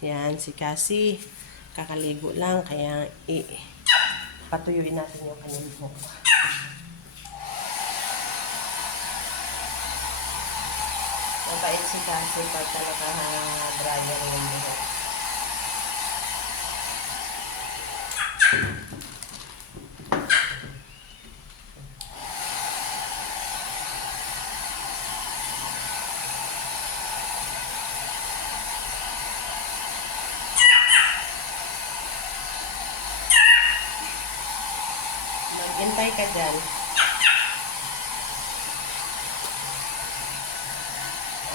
Yan, si Cassie. Kakaligo lang, kaya patuyuin natin yung kanyang buhok. Mabait si Cassie pagka naka-dryer yung buhok. Maghintay ka dyan.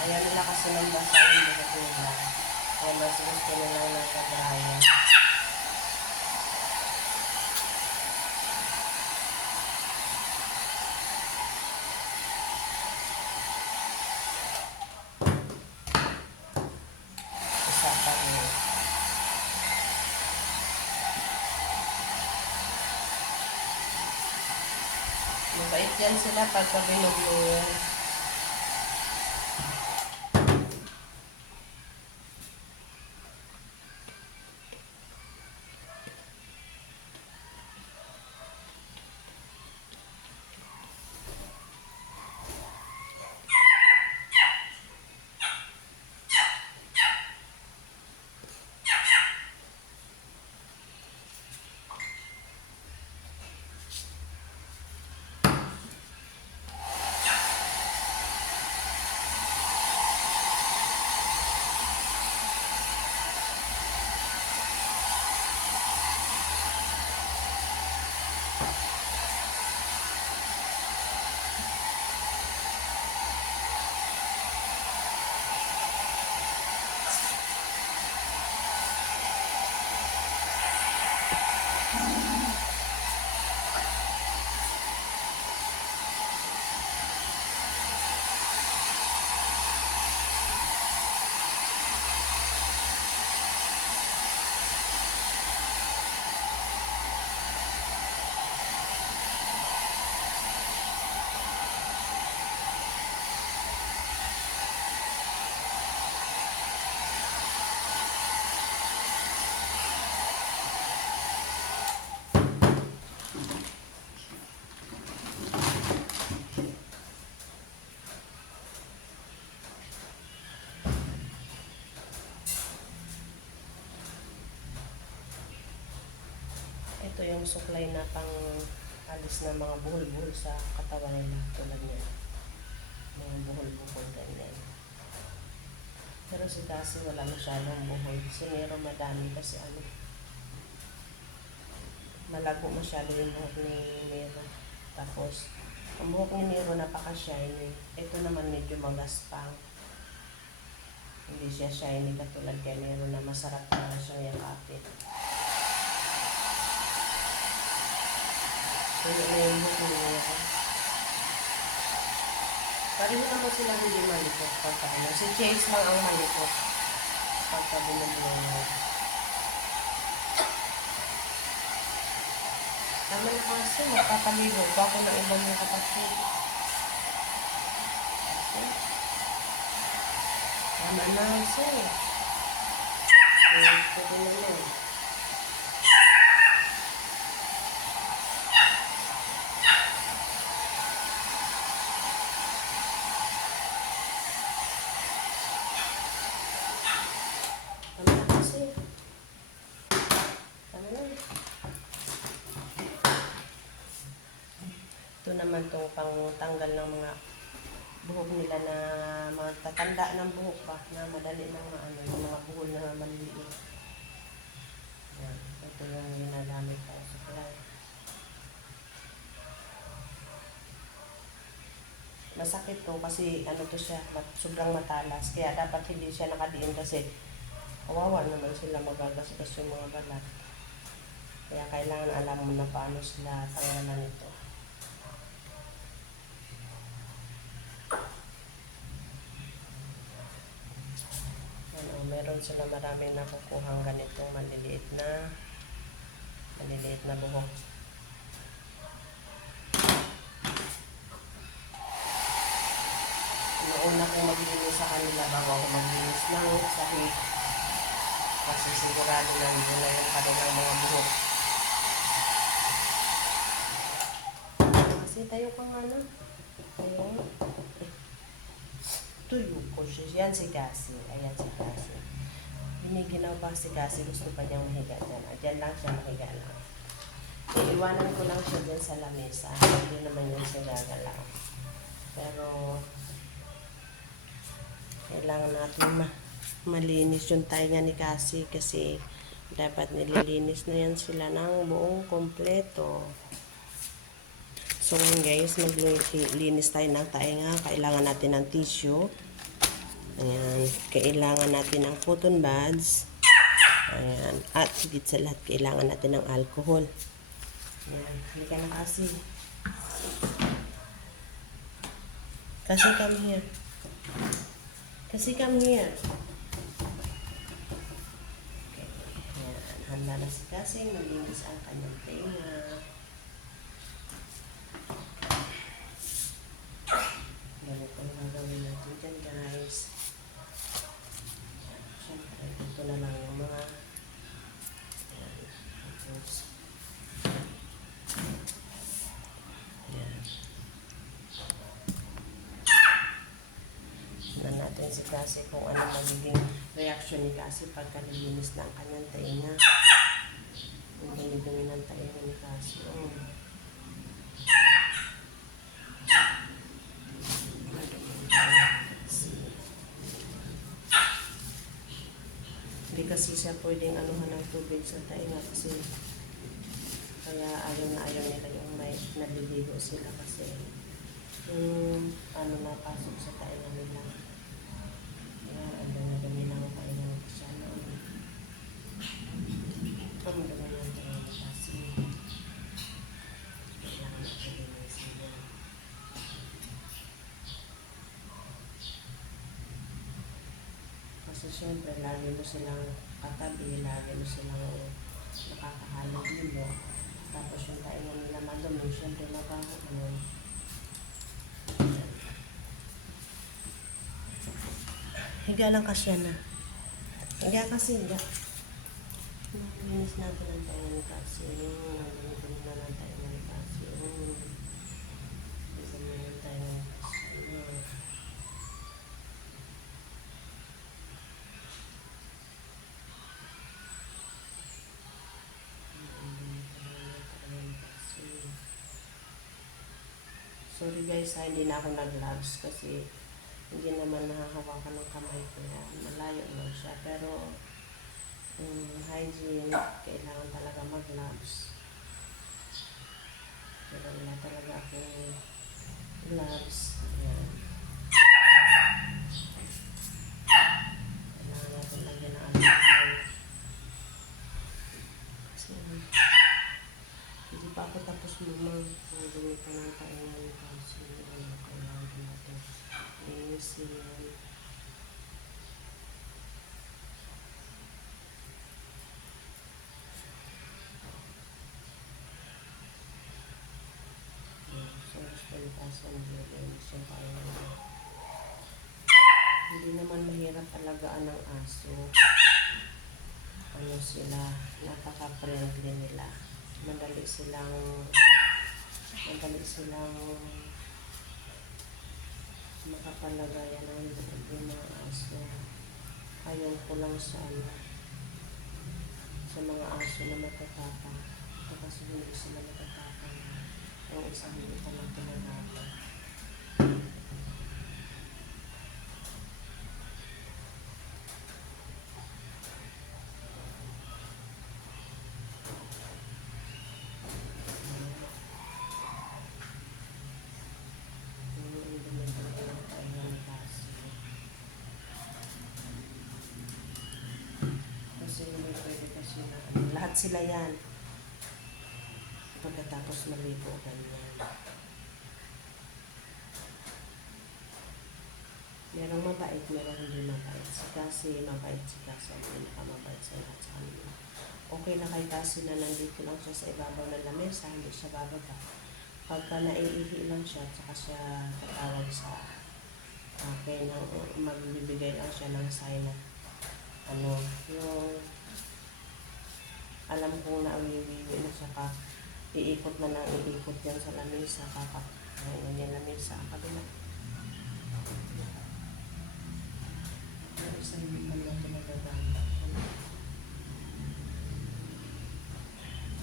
Ayaw nila kasi ng basa yung buhok nila. Kaya mas gusto nila naka-dryer. Usapan mo. Mabait yan sila pagka binugluyan. Ito yung suklay na pang alis ng mga buhol-buhol sa katawan nila. Tulad niya. Mga buhol-buhol ganyan. Pero si Cassie wala masyadong buhol. Si Nero madami kasi malago masyado yung buhok ni Nero. Tapos, ang buhok ni Nero napaka-shiny. Ito naman medyo magaspang. Hindi siya shiny katulad kay Nero na masarap na siyang yakapin. Ano yung buhok ni Nero? Pareho naman sila hindi malikot pagka ano. Si Chase lang ang malikot pagka binabulong mo. Tama na kasi, magpapaligo pa ako ng ibang mga kapatid. Tama na kasi. Pwede naman. Tama na kasi. Tama na. Ito naman itong pangtanggal ng mga buhok nila na matatanda ng buhok pa na madali ng yung mga buhol na maliliit. Yan. Ito yung ginagamit ko sa supply. Masakit to kasi to siya, sobrang matalas. Kaya dapat hindi siya nakadiin kasi kawawa naman sila magagasgas yung mga balat. Kaya kailangan alam mo na paano sila tanggalan nito. Meron sila maraming nakukuhang ganitong maliliit na buhok. Una kong maglinis sa kanila bago ako maglinis ng sahig. kasi sigurado na nila yung kanilang mga buhok. Kasi tayo kang ano, ayun. Tuyo ko siya. Yan si Cassie. Ayan si Cassie. Biniginaw ba si Cassie? Gusto pa niyang mahiga dyan. Diyan lang siya mahiga lang. Iiwanan ko lang siya dyan sa lamesa. Hindi naman yun siya gagalaw. Pero, kailangan natin malinis yung tainga ni Cassie kasi dapat nililinis na yan sila ng buong kompleto. So guys, maglinis tayo ng tainga. Kailangan natin ng tissue. Ayan. Kailangan natin ng cotton buds. Ayan. At higit sa lahat, kailangan natin ng alcohol. Ayan. Halika na kasi. Kasi come here. Kasi come here. Okay. Ayan. Handa na si Kasi. Malinis ang kanyang tainga. Ganito ang gagawin natin dyan, guys. Siyempre, ito na lang yung mga ayan. Tignan natin si Cassie kung ano magiging reaction ni Cassie pagka nilinis na ang kanyang tainga. Ang dumi-dumi ng tainga ni Cassie. Hindi kasi siya pwedeng anuhan ng tubig sa tainga kasi kaya ayaw nila yung may naliligo sila kasi yung ano napasok sa tainga nila. Kaya ang dami lang ang tainga siya noon. Ang dami ng tainga kasi kailangan natin sila. Kasi syempre, lagi mo silang katabi, lagi mo silang nakakahalog nilo. Tapos yung tainga nila madumi, syempre mabaho yun. Higa lang kasi na. Higa kasi, higa. Nalinis natin ang tainga ni Kasi. Nalinis na lang tainga ni Kasi. Isa mo yung tainga ni Kasi. Sorry guys, hindi na ako nag-gloves kasi hindi naman nahahawakan ng kamay ko yan. Malayo lang siya. Pero hygiene, kailangan talaga mag-gloves. Pero wala talaga akong gloves. Ayan. Kailangan natin lagyan ng alcohol. Kasi hindi pa ako tapos naman. Kung gumita ng tainga ni Kasi, kailangan natin linisin. So, gusto ni Kasi ang linisin yung tainga niya. Hindi naman mahirap alagaan ng aso. Ano sila, napaka-friendly nila. Madali silang makapalagayan ng yung mga aso. Ayaw ko lang sa mga aso na matatapang. Ito kasi hindi sila matatapang. Yung isang hindi pa lang tinanapang. Lahat sila yan. Pagkatapos maligo, ganyan. Merong mabait, merong hindi mabait. Kasi mabait si Kasi ang pinakamabait sa lahat sa kanila. Okay na kay Kasi na nandito lang siya sa ibabaw ng lamesa, hindi siya bababa. Pagka naiihi lang siya, saka siya tatawag sa akin, magbibigay lang siya ng sign na yung kung naawiwiwi na siya ka, iikot na lang, iikot yan sa lamesa, ngayon yan lamesa, kabila. Pero sa hindi man natin nagaganda.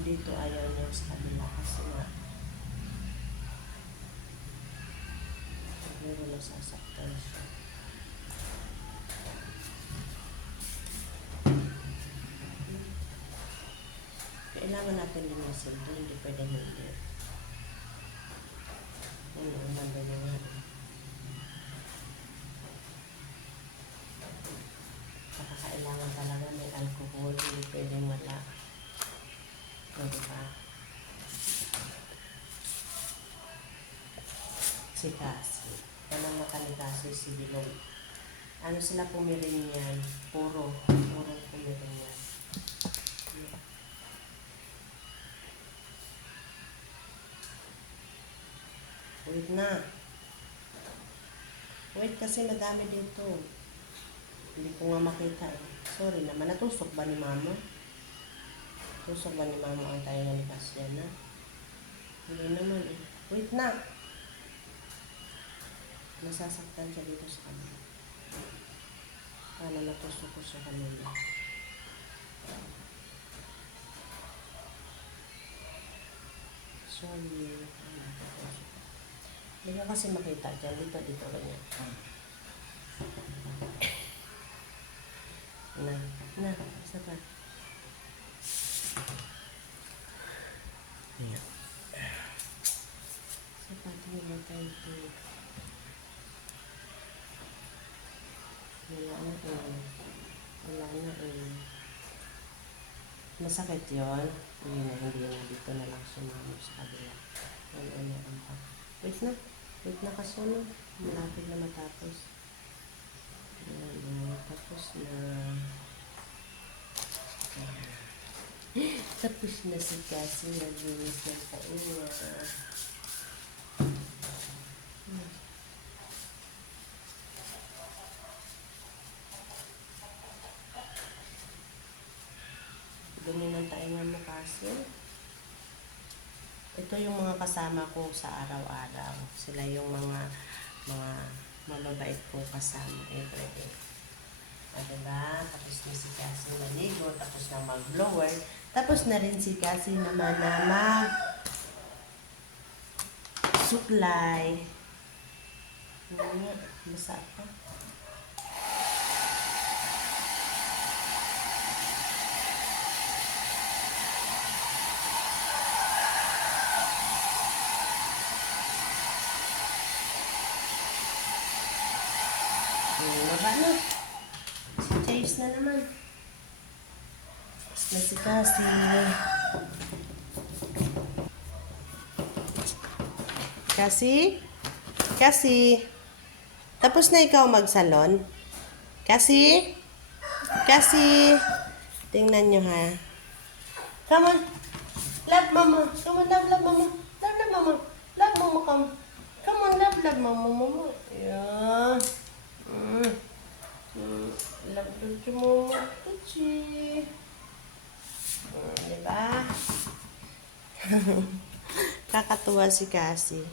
Dito ayaw niya sa kabila kasi nga siguro nasasaktan siya. Kailangan natin linisin ito, hindi pwede hindi. Ano, nandun na nga. Kailangan talaga may alcohol, hindi pwedeng wala. Pwede pa. Si Cassie. Anong mata ni Cassie, si Bilog. Ano sila pumiring yan? Puro pumiring yan. Wait na. Wait kasi madami dito. Hindi ko nga makita eh. Sorry naman. Natusok ba ni Mama? Tusok ba ni Mama ang tayo ni Cassie na? Hindi naman eh. Wait na. Nasasaktan siya dito sa kanila. Paano natusok ko sa kanila? Sorry. Hindi ka kasi makita dyan. Dito ganyan. Isa pa. Ayan. Isa pa, tingin mo tayo ito. Wala na eh. Masakit yun. Hindi na. Dito na lang sumamo sa kabila. Ano pa. Wait na kasi ano. Malapit na matapos. Tapos na. Tapos na si Cassie. Naglinis ng pauna. Dumi ng tainga mo kasi. Ito yung mga kasama ko sa araw-araw. Sila yung mga mababait kong kasama everyday. Diba? Tapos na si Cassie maligo, tapos na mag-blower. Tapos na rin si Cassie naman na mag-suklay. Masa pa. Maba na. Si Chase na naman. Tapos na si Cassie. Cassie? Tapos na ikaw magsalon? Cassie? Tingnan nyo ha. Come on. Love mama. Come on, love mama. Love mama. Love mama, come. Come on, love mama. Yeah. Love mo, Tuchi. Diba? Kakatuwa si Cassie.